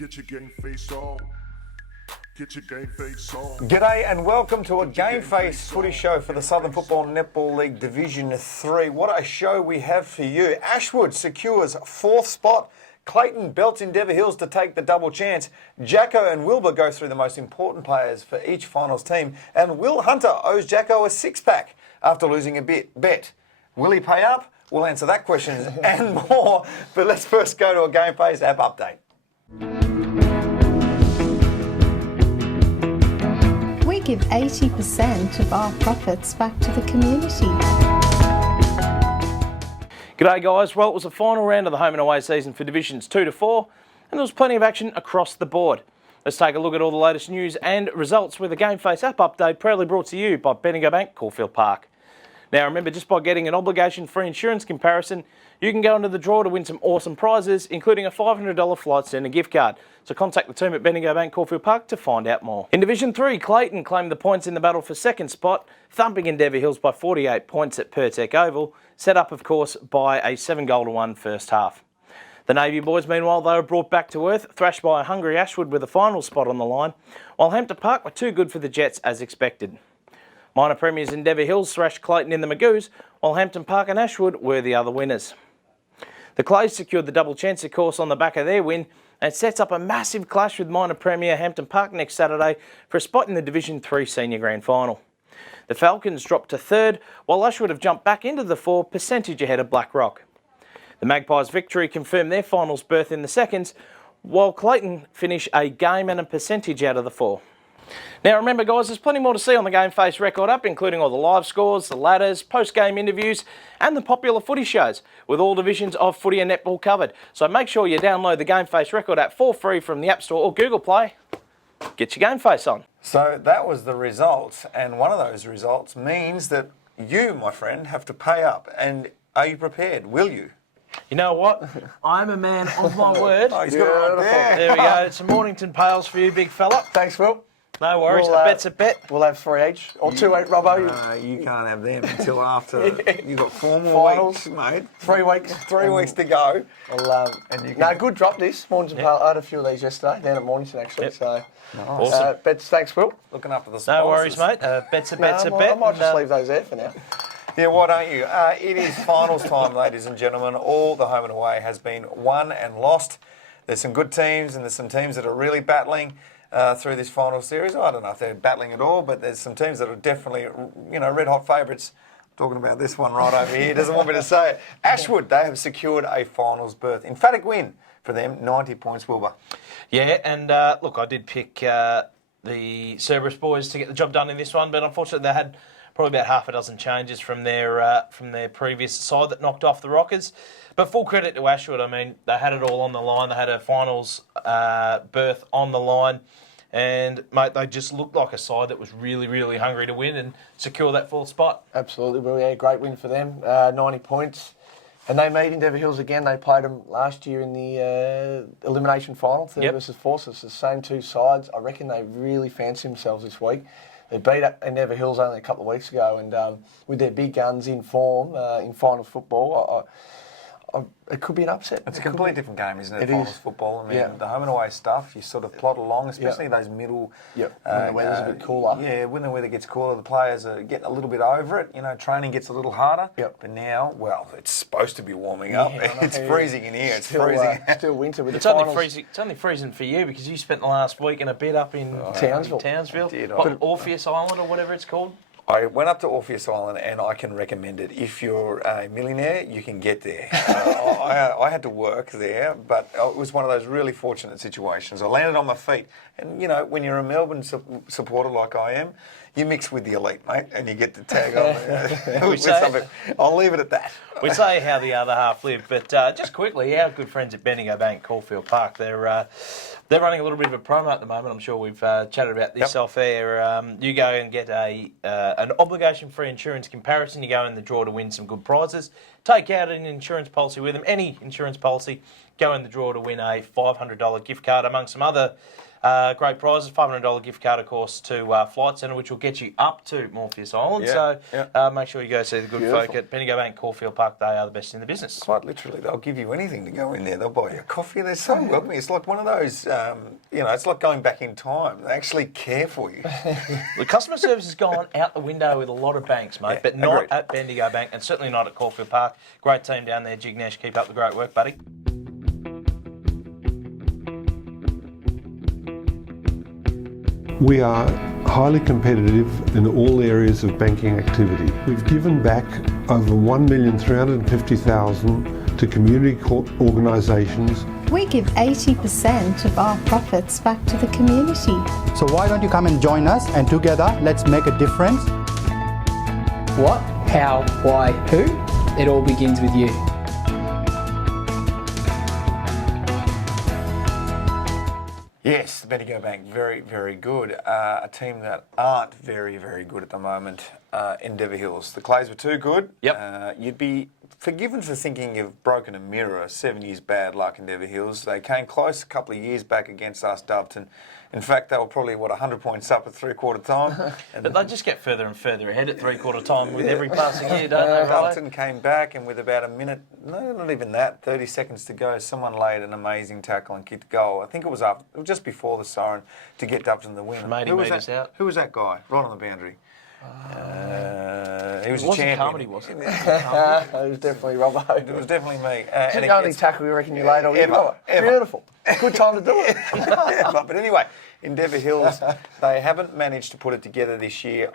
Get your Gameface on. Get your Gameface on. G'day and welcome to a Gameface footy show for the Southern Football Netball League Division 3. What a show we have for you. Ashwood secures 4th spot. Clayton belts Endeavour Hills to take the double chance. Jacko and Wilbur go through the most important players for each finals team. And Will Hunter owes Jacko a six-pack after losing a bet. Will he pay up? We'll answer that question and more. But let's first go to a Gameface app update. We give 80% of our profits back to the community. G'day guys, well it was the final round of the home and away season for Divisions 2 to 4 and there was plenty of action across the board. Let's take a look at all the latest news and results with a Gameface app update proudly brought to you by Bendigo Bank, Caulfield Park. Now remember, just by getting an obligation-free insurance comparison, you can go into the draw to win some awesome prizes, including a $500 Flight Centre gift card. So contact the team at Bendigo Bank, Caulfield Park to find out more. In Division 3, Clayton claimed the points in the battle for second spot, thumping Endeavour Hills by 48 points at Pertec Oval, set up of course by a 7-1 first half. The Navy boys, meanwhile, they were brought back to earth, thrashed by a hungry Ashwood with a final spot on the line, while Hampton Park were too good for the Jets as expected. Minor premiers Endeavour Hills thrashed Clayton in the Magoos, while Hampton Park and Ashwood were the other winners. The Clays secured the double chance, of course, on the back of their win, and sets up a massive clash with minor premier Hampton Park next Saturday for a spot in the Division 3 Senior Grand Final. The Falcons dropped to third, while Ashwood have jumped back into the 4, percentage ahead of Black Rock. The Magpies' victory confirmed their finals berth in the seconds, while Clayton finish a game and a percentage out of the 4. Now remember guys, there's plenty more to see on the Gameface record app, including all the live scores, the ladders, post-game interviews and the popular footy shows, with all divisions of footy and netball covered. So make sure you download the Gameface record app for free from the App Store or Google Play. Get your Gameface on. So that was the results, and one of those results means that you, my friend, have to pay up. And are you prepared? Will you? You know what? I'm a man of my word. Oh, he's got it right there. There we go. It's some Mornington Pails for you, big fella. Thanks, Will. No worries, a bet's a bet. We'll have 3 each. Or 2 8, Robbo. You can't have them until after you've got 4 more Finals. weeks, mate. 3 weeks. 3 weeks to go. And you can... No, good drop this. Mornington Pale. I had a few of these yesterday, down at Mornington actually. Yep. So, Awesome. bets, thanks, Will. Looking after the sponsors. No worries, mate. Bet's a bet. I might just leave those there for now. Yeah, why don't you? It is finals time, ladies and gentlemen. All the home and away has been won and lost. There's some good teams and there's some teams that are really battling through this final series. I don't know if they're battling at all, but there's some teams that are definitely, red hot favourites. Talking about this one right over here, doesn't want me to say it. Ashwood, they have secured a finals berth. Emphatic win for them, 90 points, Wilbur. Yeah, and look, I did pick the Cerberus boys to get the job done in this one, but unfortunately they had probably about half a dozen changes from their previous side that knocked off the Rockers. But full credit to Ashwood. I mean, they had it all on the line. They had a finals berth on the line. And, mate, they just looked like a side that was really, really hungry to win and secure that 4th spot. Absolutely, Will. Yeah, great win for them. 90 points. And they meet Endeavour Hills again. They played them last year in the elimination final, 3 versus 4. So it's the same 2 sides. I reckon they really fancy themselves this week. They beat Endeavour Hills only a couple of weeks ago, and with their big guns in form in finals football, it could be an upset. It's a completely different game, isn't it? It finals is. football. I mean, the home and away stuff, you sort of plod along, especially those middle. When the weather's a bit cooler. Yeah, when the weather gets cooler, the players get a little bit over it. Training gets a little harder. But now, well, it's supposed to be warming up. It's freezing in here. It's freezing. Still winter with it's the only finals. freezing. It's only freezing for you because you spent the last week and a bit up in Townsville. Orpheus Island or whatever it's called. I went up to Orpheus Island and I can recommend it. If you're a millionaire, you can get there. I had to work there, but it was one of those really fortunate situations. I landed on my feet. And, when you're a Melbourne supporter like I am, you mix with the elite, mate, and you get to tag on with something. I'll leave it at that. We say how the other half live, but just quickly, our good friends at Bendigo Bank, Caulfield Park, they're running a little bit of a promo at the moment. I'm sure we've chatted about this off air. You go and get an obligation-free insurance comparison. You go in the draw to win some good prizes. Take out an insurance policy with them, any insurance policy. Go in the draw to win a $500 gift card among some other Great prizes, $500 gift card, of course, to Flight Centre, which will get you up to Morpheus Island. Make sure you go see the good folk at Bendigo Bank, Caulfield Park. They are the best in the business. Quite literally, they'll give you anything to go in there. They'll buy you a coffee. They're so welcoming. It's like one of those, it's like going back in time. They actually care for you. The customer service has gone out the window with a lot of banks, mate, but not at Bendigo Bank and certainly not at Caulfield Park. Great team down there, Jignesh. Keep up the great work, buddy. We are highly competitive in all areas of banking activity. We've given back over $1,350,000 to community organisations. We give 80% of our profits back to the community. So why don't you come and join us, and together let's make a difference. What, how, why, who? It all begins with you. Yes, the Bendigo Bank, very, very good. A team that aren't very, very good at the moment, Endeavour Hills. The Clays were too good. Yep. You'd be forgiven for thinking you've broken a mirror, 7 years bad luck, Endeavour Hills. They came close a couple of years back against us, Doveton. In fact, they were probably, 100 points up at three-quarter time. But they just get further and further ahead at three-quarter time with every passing year, don't they, Doveton came back, and with about a minute, no, not even that, 30 seconds to go, someone laid an amazing tackle and kicked a goal. I think it was just before the siren to get Doveton the win. Mate, he made us out. Who was that guy? Right on the boundary. He was a champion. Comedy, wasn't it? It was definitely Robbo. It was definitely me. It's the only tackle you reckon you laid all year. Beautiful. Good time to do it. But anyway, Endeavour Hills, they haven't managed to put it together this year,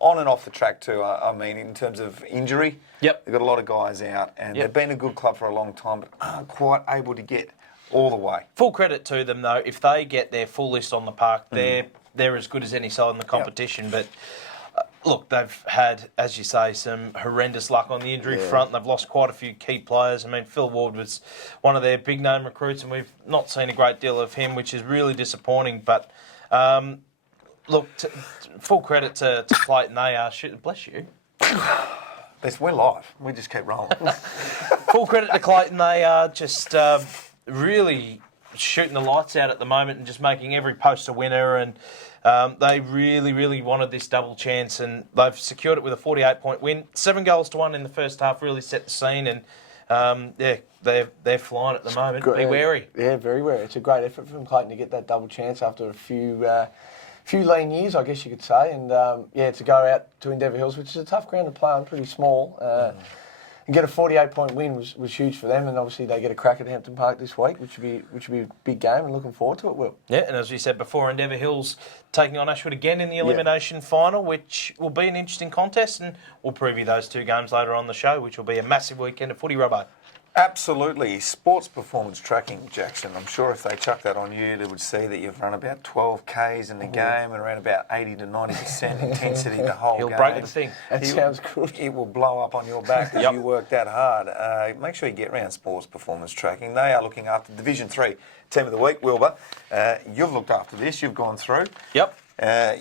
on and off the track too, I mean, in terms of injury. Yep. They've got a lot of guys out, and they've been a good club for a long time, but aren't quite able to get all the way. Full credit to them, though. If they get their full list on the park, they're as good as any side in the competition. But look, they've had, as you say, some horrendous luck on the injury front. They've lost quite a few key players. I mean, Phil Ward was one of their big-name recruits, and we've not seen a great deal of him, which is really disappointing. But, look, full credit to Clayton. They are shooting. Bless you. We're live. We just keep rolling. Full credit to Clayton. They are just really shooting the lights out at the moment and just making every post a winner. And they really, really wanted this double chance, and they've secured it with a 48-point win. 7-1 in the first half really set the scene, and they're flying at the moment. Be wary. Yeah, very wary. It's a great effort from Clayton to get that double chance after a few lean years, I guess you could say. And to go out to Endeavour Hills, which is a tough ground to play on, pretty small. And get a 48-point win was huge for them, and obviously they get a crack at Hampton Park this week, which would be a big game, and looking forward to it, Will. Yeah, and as we said before, Endeavour Hills taking on Ashwood again in the elimination final, which will be an interesting contest, and we'll preview those two games later on the show, which will be a massive weekend of footy, Robbo. Absolutely. Sports performance tracking, Jackson. I'm sure if they chuck that on you, they would see that you've run about 12 Ks in the game and around about 80 to 90% intensity the whole game. He'll break the thing. That sounds good. It will blow up on your back if you work that hard. Make sure you get around sports performance tracking. They are looking after Division 3 Team of the Week, Wilbur. You've looked after this. You've gone through. Yep.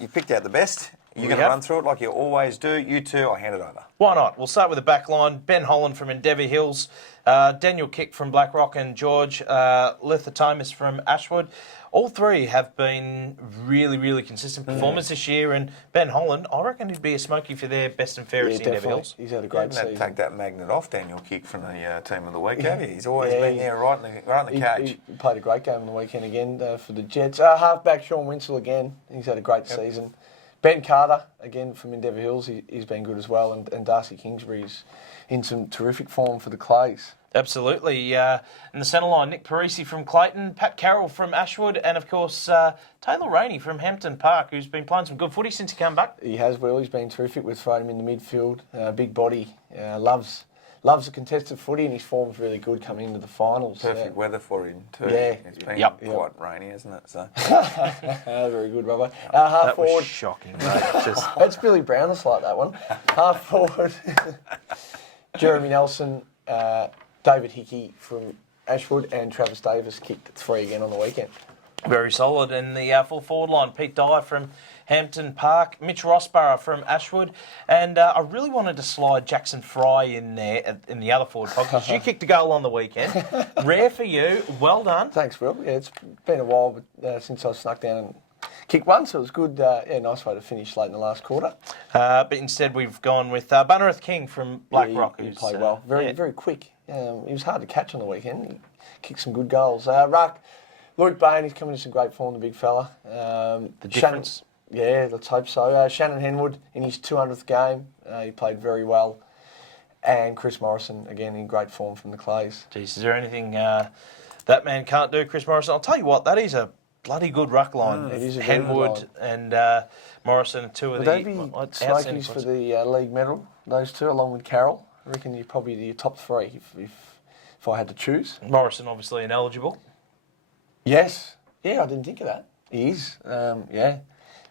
You picked out the best. You're going to run through it like you always do. You two, I'll hand it over. Why not? We'll start with the back line. Ben Holland from Endeavour Hills, Daniel Kick from Blackrock, and George Lithotomus from Ashwood. All three have been really, really consistent performers this year, and Ben Holland, I reckon he'd be a smoky for their best and fairest in Endeavour Hills. He's had a great season. Take that magnet off Daniel Kick from the Team of the Week, have you? He's always been there right in the cage. He played a great game on the weekend again for the Jets. Halfback Sean Winsell again. He's had a great season. Ben Carter, again from Endeavour Hills, he's been good as well. And Darcy Kingsbury's in some terrific form for the Clays. Absolutely. In the centre line, Nick Parisi from Clayton, Pat Carroll from Ashwood, and of course Taylor Rainey from Hampton Park, who's been playing some good footy since he came back. He has, Will. He's been terrific. We've thrown him in the midfield. Big body, loves the contested footy, and his form's really good coming into the finals. Perfect weather for him too. Yeah. It's been quite rainy, hasn't it? So. Very good, Robbo. That forward. was shocking, mate. That's Billy Brownless like that one. Half forward, Jeremy Nelson, David Hickey from Ashwood, and Travis Davis kicked 3 again on the weekend. Very solid. And the full forward line, Pete Dyer from Hampton Park. Mitch Rossborough from Ashwood. And I really wanted to slide Jackson Fry in there in the other forward pocket because you kicked a goal on the weekend. Rare for you. Well done. Thanks, Will. Yeah, it's been a while since I snuck down and kicked one, so it was good. Nice way to finish late in the last quarter. But instead we've gone with Bunnereth King from Blackrock. He played well. Very quick. He was hard to catch on the weekend. He kicked some good goals. Ruck, Luke Bain, he's coming in some great form, the big fella. The difference. Let's hope so. Shannon Henwood in his 200th game. He played very well. And Chris Morrison, again, in great form from the Clays. Jeez, is there anything that man can't do, Chris Morrison? I'll tell you what, that is a bloody good ruck line. It is a very good Henwood line. And Morrison, two of Would the they be outstanding smokies for the league medal, those two, along with Carroll? I reckon you're probably the top three if I had to choose. Morrison, obviously, ineligible. Yes. Yeah, I didn't think of that. He is.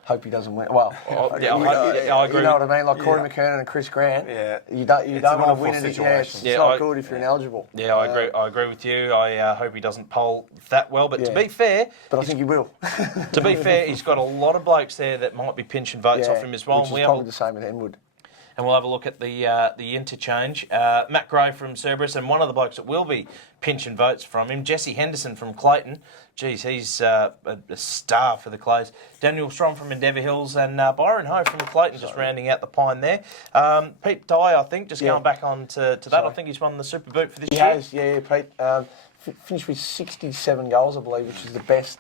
Hope he doesn't win. Well, I agree. You know what I mean? Like Corey McKernan and Chris Grant. Yeah. You don't want to win it. Yeah, it's not good if you're ineligible. Yeah, I agree with you. I hope he doesn't poll that well. But to be fair... But I think he will. To be fair, he's got a lot of blokes there that might be pinching votes off him as well. Which is probably the same with Henwood. And we'll have a look at the interchange. Matt Gray from Cerberus, and one of the blokes that will be pinching votes from him, Jesse Henderson from Clayton. Geez, he's a star for the Clays. Daniel Strom from Endeavour Hills, and Byron Ho from Clayton, just rounding out the pine there. Pete Dye, I think, going back on to that. I think he's won the Super Boot for this year. He has, yeah, Pete. Finished with 67 goals, I believe, which is the best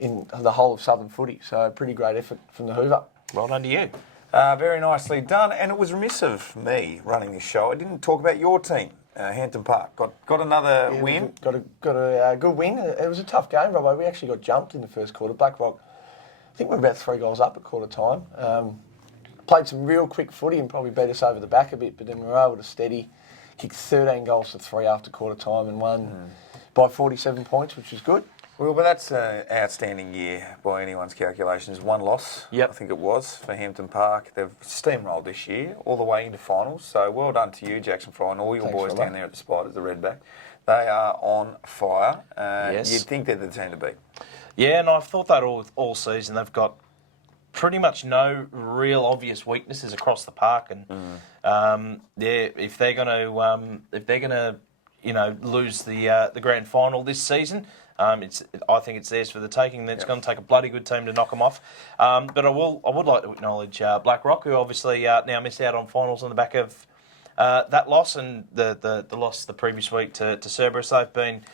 in the whole of Southern footy. So a pretty great effort from the Hoover. Well done to you. Very nicely done, and it was remiss of me running this show. I didn't talk about your team, Hampton Park. Got another win. Got a good win. It was a tough game, Robbo. We actually got jumped in the first quarter. Blackrock, I think we were about 3 goals up at quarter time. Played some real quick footy and probably beat us over the back a bit, but then we were able to steady, kicked 13 goals to 3 after quarter time and won by 47 points, which was good. Well, but that's an outstanding year by anyone's calculations. 1 loss, I think it was, for Hampton Park. They've steamrolled this year all the way into finals. So well done to you, Jackson Fry, and all your boys down there at the Spiders, the Redback. They are on fire. Yes. You'd think they're the team to beat. Yeah, and I've thought that all season. They've got pretty much no real obvious weaknesses across the park, and if they're going to lose the grand final this season. I think it's theirs for the taking. It's going to take a bloody good team to knock them off. But I would like to acknowledge Blackrock, who obviously now missed out on finals on the back of that loss and the loss the previous week to Cerberus. They've been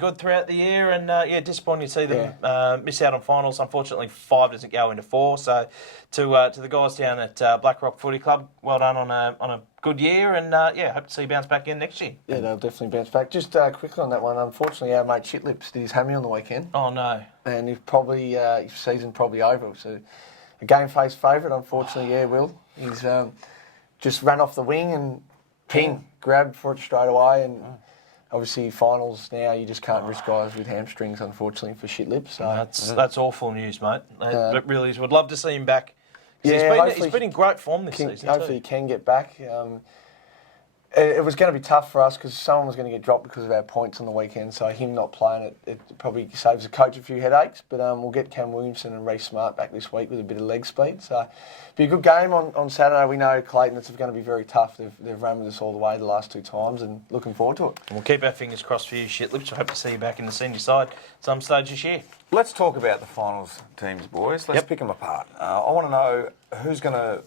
good throughout the year, and disappointing to see them miss out on finals. Unfortunately, 5 doesn't go into 4. So to the guys down at Blackrock Footy Club, well done on a good year, and hope to see you bounce back in next year. Yeah, they'll definitely bounce back. Just quickly on that one, unfortunately, our mate Shitlips did his hammy on the weekend. Oh no! And his season probably over. So a Gameface favourite, unfortunately, Will. He's just ran off the wing and grabbed for it straight away, and. Obviously, finals now, you just can't risk guys with hamstrings, unfortunately, for Shitlips. So. That's awful news, mate. It really is. Would love to see him back. Yeah, he's been in great form this season. Hopefully he can get back. It was going to be tough for us because someone was going to get dropped because of our points on the weekend, so him not playing it probably saves the coach a few headaches. But we'll get Cam Williamson and Reece Smart back this week with a bit of leg speed. So be a good game on Saturday. We know Clayton, it's going to be very tough. They've run with us all the way the last 2 times, and looking forward to it. We'll keep our fingers crossed for you, Shitlips. I hope to see you back in the senior side some stage this year. Let's talk about the finals teams, boys. Let's pick them apart. I want to know who's going to...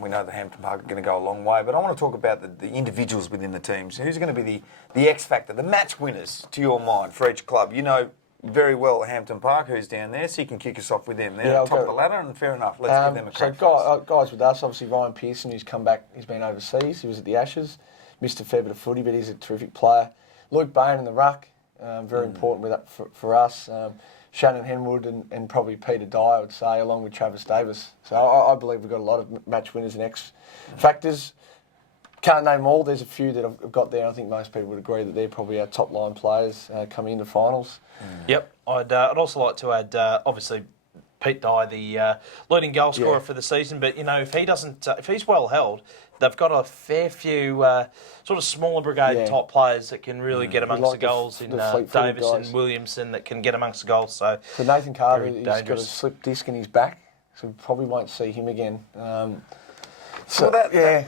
we know the Hampton Park are going to go a long way, but I want to talk about the individuals within the teams. Who's going to be the X factor, the match winners, to your mind, for each club? You know very well Hampton Park, who's down there, so you can kick us off with them. They're top of the ladder, and fair enough. Let's give them a crack. So guys with us, obviously Ryan Pearson, who's come back, he's been overseas. He was at the Ashes, missed a fair bit of footy, but he's a terrific player. Luke Bain in the ruck, very important with that for us. Shannon Henwood and probably Peter Dye, I would say, along with Travis Davis. So I believe we've got a lot of match winners and X factors. Can't name all. There's a few that I've got there. I think most people would agree that they're probably our top line players coming into finals. Yep. I'd also like to add, obviously, Pete Dye, the leading goal scorer for the season. But if he doesn't, if he's well held, they've got a fair few sort of smaller brigade type players that can really get amongst the goals in Davis and Williamson that can get amongst the goals. So Nathan Carter, he's got a slip disc in his back, so we probably won't see him again.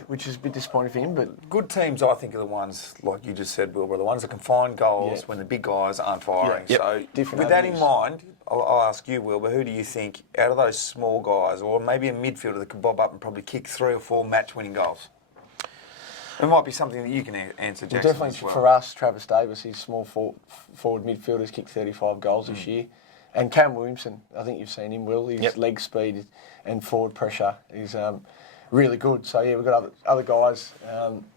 Which is a bit disappointing for him. But good teams, I think, are the ones, like you just said, Wilbur, the ones that can find goals when the big guys aren't firing. So with that in mind, I'll ask you, Wilbur, who do you think, out of those small guys, or maybe a midfielder that could bob up and probably kick 3 or 4 match-winning goals? It might be something that you can answer, Jackson. Definitely for us, Travis Davis, his small forward midfielders kicked 35 goals this year. And Cam Williamson, I think you've seen him, Will. His leg speed and forward pressure is really good. So, we've got other guys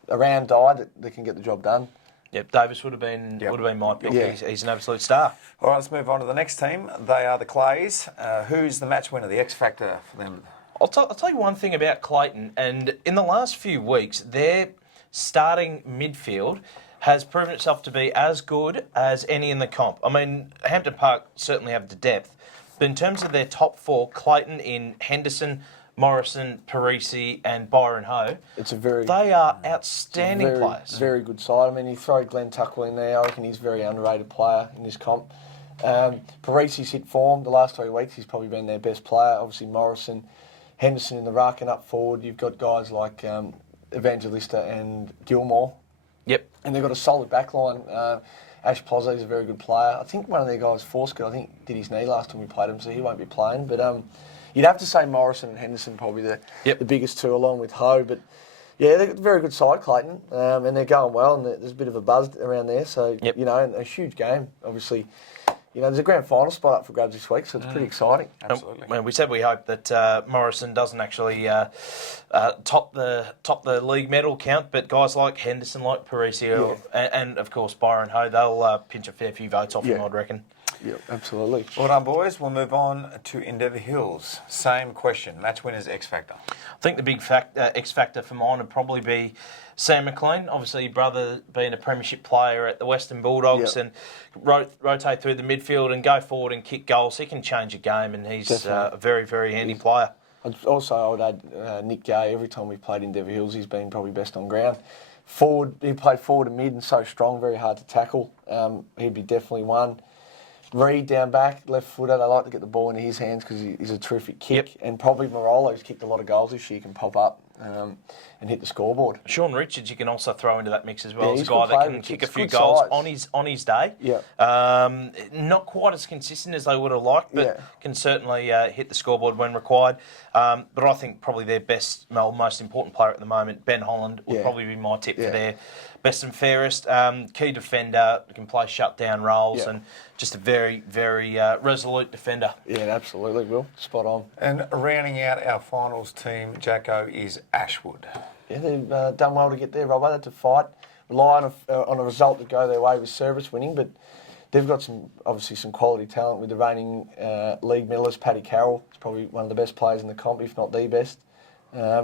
around Dye that can get the job done. Yep, Davis would have been my pick. Yeah. He's an absolute star. All right, let's move on to the next team. They are the Clays. Who's the match winner, the X factor for them? I'll tell you one thing about Clayton, and in the last few weeks, their starting midfield has proven itself to be as good as any in the comp. I mean, Hampton Park certainly have the depth, but in terms of their top 4, Clayton in Henderson, Morrison, Parisi and Byron Ho, they are outstanding players. Very good side. I mean, you throw Glenn Tuckle in there, I reckon he's a very underrated player in this comp. Parisi's hit form the last 3 weeks. He's probably been their best player. Obviously, Morrison, Henderson in the ruck and up forward. You've got guys like Evangelista and Gilmore. Yep. And they've got a solid back line. Ash Plozzo is a very good player. I think one of their guys, Forscott, I think did his knee last time we played him, so he won't be playing. But you'd have to say Morrison and Henderson probably the biggest two, along with Ho. But they're a very good side, Clayton, and they're going well, and there's a bit of a buzz around there. So and a huge game, obviously. There's a grand final spot up for grabs this week, so it's pretty exciting. Absolutely. Well, we said we hope that Morrison doesn't actually top the league medal count, but guys like Henderson, like Parisi, and of course Byron Ho, they'll pinch a fair few votes off him, I'd reckon. Yeah, absolutely. Well done, boys. We'll move on to Endeavour Hills. Same question. Match winners X factor. I think the big X factor for mine would probably be Sam McLean. Obviously, brother being a premiership player at the Western Bulldogs and rotate through the midfield and go forward and kick goals. He can change a game, and he's a very, very handy player. Also, I would add Nick Gay. Every time we've played Endeavour Hills, he's been probably best on ground. Forward, he played forward and mid and so strong, very hard to tackle. He'd be definitely one. Reed down back, left footer. They like to get the ball into his hands because he's a terrific kick. And probably Morolo, who's kicked a lot of goals this year, can pop up and hit the scoreboard. Sean Richards, you can also throw into that mix as well. Yeah, as a guy that can kick a few goals on his day. Yeah. Not quite as consistent as they would have liked, but can certainly hit the scoreboard when required. But I think probably their most important player at the moment, Ben Holland, would probably be my tip for their best and fairest. Key defender, can play shutdown roles, and just a very, very resolute defender. Yeah, absolutely, Will. Spot on. And rounding out our finals team, Jacko, is Ashwood. Yeah, they've done well to get there, Robbo. They had to fight, rely on a result to go their way with service winning, but they've got obviously some quality talent with the reigning league medalist, Paddy Carroll. He's probably one of the best players in the comp, if not the best.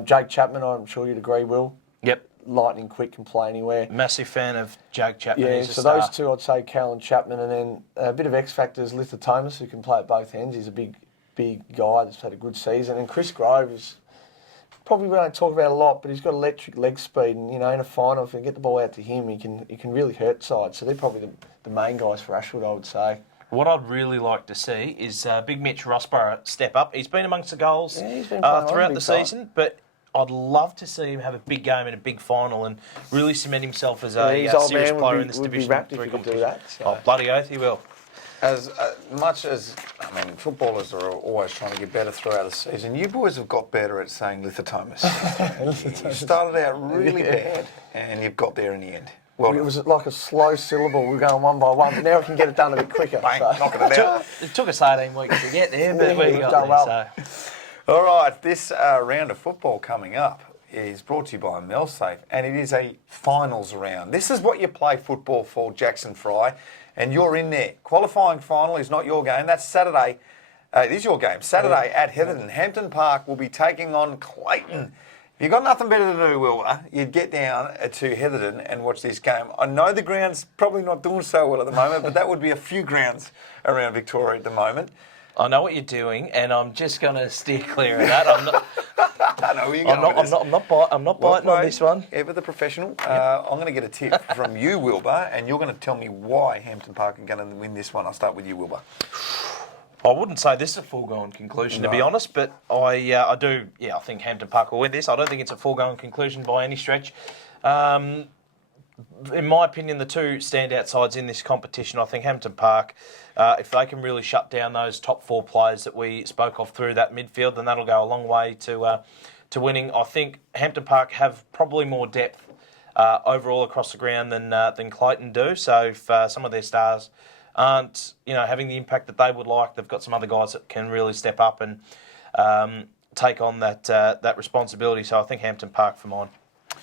Jake Chapman, I'm sure you'd agree, Will. Yep. Lightning quick, can play anywhere. Massive fan of Jake Chapman. Yeah, He's a so star. those two, I'd say Carroll and Chapman, and then a bit of X factors, Litha Thomas, who can play at both ends. He's a big guy that's had a good season. And Chris Grove is probably we don't talk about a lot, but he's got electric leg speed, and in a final, if we get the ball out to him, he can really hurt sides. So they're probably the main guys for Ashwood, I would say. What I'd really like to see is Big Mitch Rossborough step up. He's been amongst the goals throughout the season, but I'd love to see him have a big game in a big final and really cement himself as a serious player in this Division 3 competition. Oh, bloody oath he will. As much as, footballers are always trying to get better throughout the season, you boys have got better at saying lithotomus. You started out really bad, and you've got there in the end. Well, it was like a slow syllable. We're going one by one, but now we can get it done a bit quicker. Bang, knocking it out. It took us 18 weeks to get there, but we got there. So. All right, this round of football coming up is brought to you by MelSafe, and it is a finals round. This is what you play football for, Jackson Fry, and you're in there. Qualifying final is not your game. That's Saturday. It is your game. Saturday at Heatherton. Hampton Park will be taking on Clayton. If you've got nothing better to do, Wilbur, you'd get down to Heatherton and watch this game. I know the ground's probably not doing so well at the moment, but that would be a few grounds around Victoria at the moment. I know what you're doing, and I'm just going to steer clear of that. I'm not. I know where you're going with this. I'm not biting on this one. Ever the professional. I'm going to get a tip from you, Wilbur, and you're going to tell me why Hampton Park are going to win this one. I'll start with you, Wilbur. I wouldn't say this is a foregone conclusion, to be honest, but I think Hampton Park will win this. I don't think it's a foregone conclusion by any stretch. In my opinion, the two standout sides in this competition, I think Hampton Park, if they can really shut down those top four players that we spoke of through that midfield, then that'll go a long way to winning. I think Hampton Park have probably more depth overall across the ground than Clayton do. So if some of their stars aren't having the impact that they would like, they've got some other guys that can really step up and take on that responsibility. So I think Hampton Park for mine.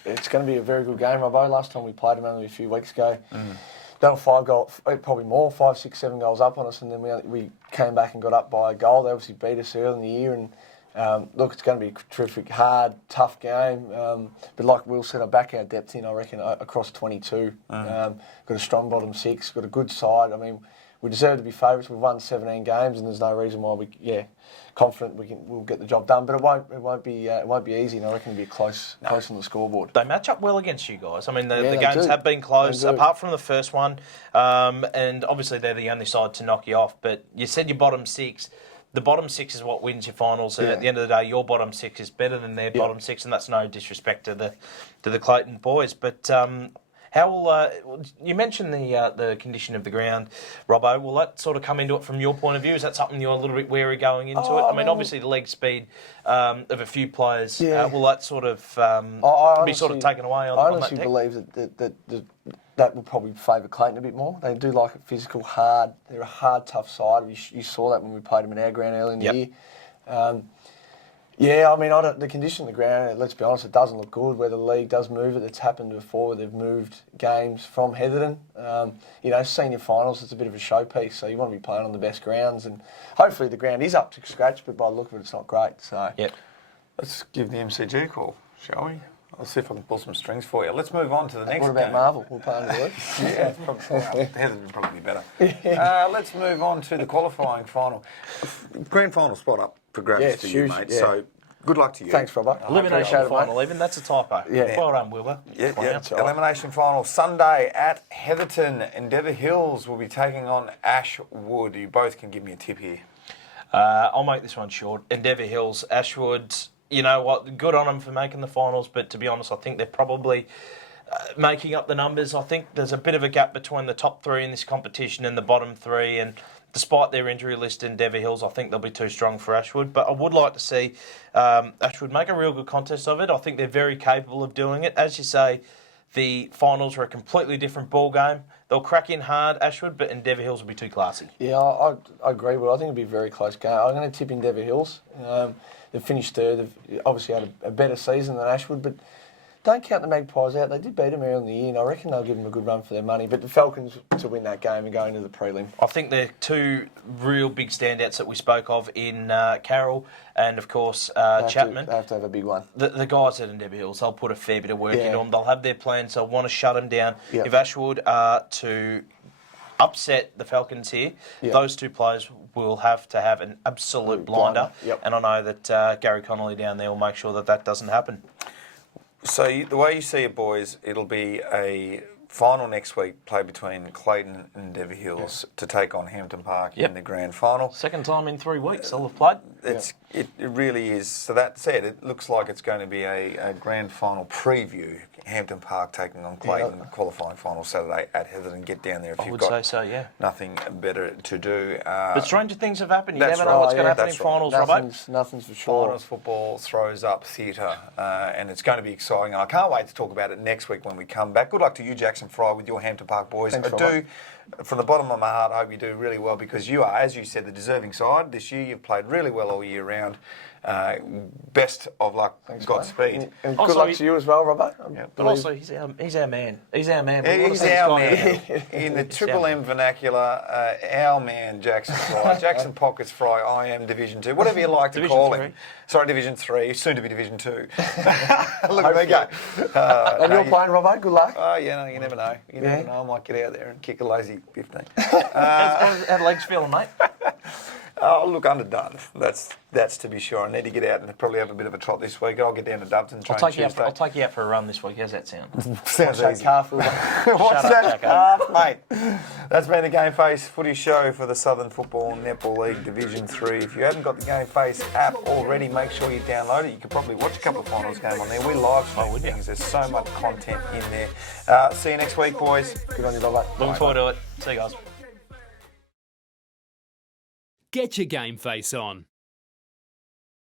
It's going to be a very good game, Robbo. Last time we played them only a few weeks ago, they were 5, 6, 7 goals up on us, and then we came back and got up by a goal. They obviously beat us early in the year, and look, it's going to be a terrific, hard, tough game. But like Will said, I back our depth in, I reckon, across 22. Got a strong bottom six, got a good side. I mean, we deserve to be favourites. We've won 17 games, and there's no reason why confident we'll get the job done. But it won't be easy, and I reckon it'll be close on the scoreboard. They match up well against you guys. I mean, the games have been close, apart from the first one, and obviously they're the only side to knock you off. But you said your bottom six. The bottom six is what wins your finals, and at the end of the day, your bottom six is better than their bottom six, and that's no disrespect to the Clayton boys. But how will you mentioned the condition of the ground, Robbo? Will that sort of come into it from your point of view? Is that something you're a little bit wary going into it? I mean, obviously the leg speed of a few players. Will that sort of be sort of taken away on that? I honestly believe that will probably favour Clayton a bit more. They do like it physical, hard. They're a hard, tough side. You saw that when we played them in our ground early in the year. I mean, the condition of the ground, let's be honest, it doesn't look good. Where the league does move it, it's happened before where they've moved games from Heatherton. Senior finals, it's a bit of a showpiece, so you want to be playing on the best grounds. And hopefully the ground is up to scratch, but by the look of it, it's not great. So let's give the MCG a call, shall we? I'll see if I can pull some strings for you. Let's move on to the next game. What about Marvel? We'll play under the league. It's probably Heather would probably be better. Let's move on to the qualifying final. Grand final spot up for grabs for you, mate. So good luck to you. Thanks, Robbo. Elimination final, even. That's a typo. Well done, Wilbur. Elimination final Sunday at Heatherton. Endeavour Hills will be taking on Ashwood. You both can give me a tip here. I'll make this one short. Endeavour Hills, Ashwood. You know what? Good on them for making the finals, but to be honest, I think they're probably making up the numbers. I think there's a bit of a gap between the top three in this competition and the bottom three, and despite their injury list, Endeavour Hills, I think they'll be too strong for Ashwood. But I would like to see Ashwood make a real good contest of it. I think they're very capable of doing it. As you say, the finals are a completely different ball game. They'll crack in hard, Ashwood, but Endeavour Hills will be too classy. Yeah, I agree with it. I think it'll be a very close game. I'm going to tip Endeavour Hills. They've finished third. They've obviously had a better season than Ashwood, but don't count the Magpies out. They did beat them early in the year, and I reckon they'll give them a good run for their money. But the Falcons to win that game and go into the prelim. I think they're two real big standouts that we spoke of in Carroll and, of course, Chapman. They have to have a big one. The guys at Endeavour Hills, they'll put a fair bit of work into them. They'll have their plans. They'll want to shut them down. Yep. If Ashwood are to upset the Falcons here, those two players will have to have an absolute blinder. And I know that Gary Connolly down there will make sure that doesn't happen. So the way you see it, boys, it'll be a final next week, played between Clayton and Endeavour Hills to take on Hampton Park in the grand final. Second time in 3 weeks they'll have played. It really is. So that said, it looks like it's going to be a grand final preview. Hampton Park taking on Clayton, qualifying final Saturday at Heatherton. Get down there if you've got nothing better to do. But stranger things have happened. You never know what's going to happen in finals, Robbo. Nothing's for sure. Finals football throws up theatre, and it's going to be exciting. I can't wait to talk about it next week when we come back. Good luck to you, Jackson Fry, with your Hampton Park boys. Thanks, from the bottom of my heart, I hope you do really well because you are, as you said, the deserving side. This year you've played really well all year round. Best of luck. Thanks, Godspeed. And good luck to you as well, Robbo. But also, he's our man. He's our man. He's our man. In the Triple M vernacular, our man, Jackson Fry. Jackson Pockets Fry, I am Division 2. Whatever you like to call him. Sorry, Division 3, soon to be Division 2. Look at me go. And you're playing, Robbo, good luck. Oh, yeah, you never know. You never know. I might get out there and kick a lazy 15. How legs feeling, mate? Oh, look, underdone. That's to be sure. I need to get out and probably have a bit of a trot this week. I'll get down to Dubs and train Tuesday. I'll take you out for a run this week. How's that sound? Sounds Shake easy. calf. What's Shut up, that Jacko. mate? That's been the Gameface Footy Show for the Southern Football Netball League Division 3. If you haven't got the Gameface app already, make sure you download it. You could probably watch a couple of finals game on there. We live stream things. There's so much content in there. See you next week, boys. Good on you, bye-bye. Looking forward to it. See you guys. Get your Gameface on.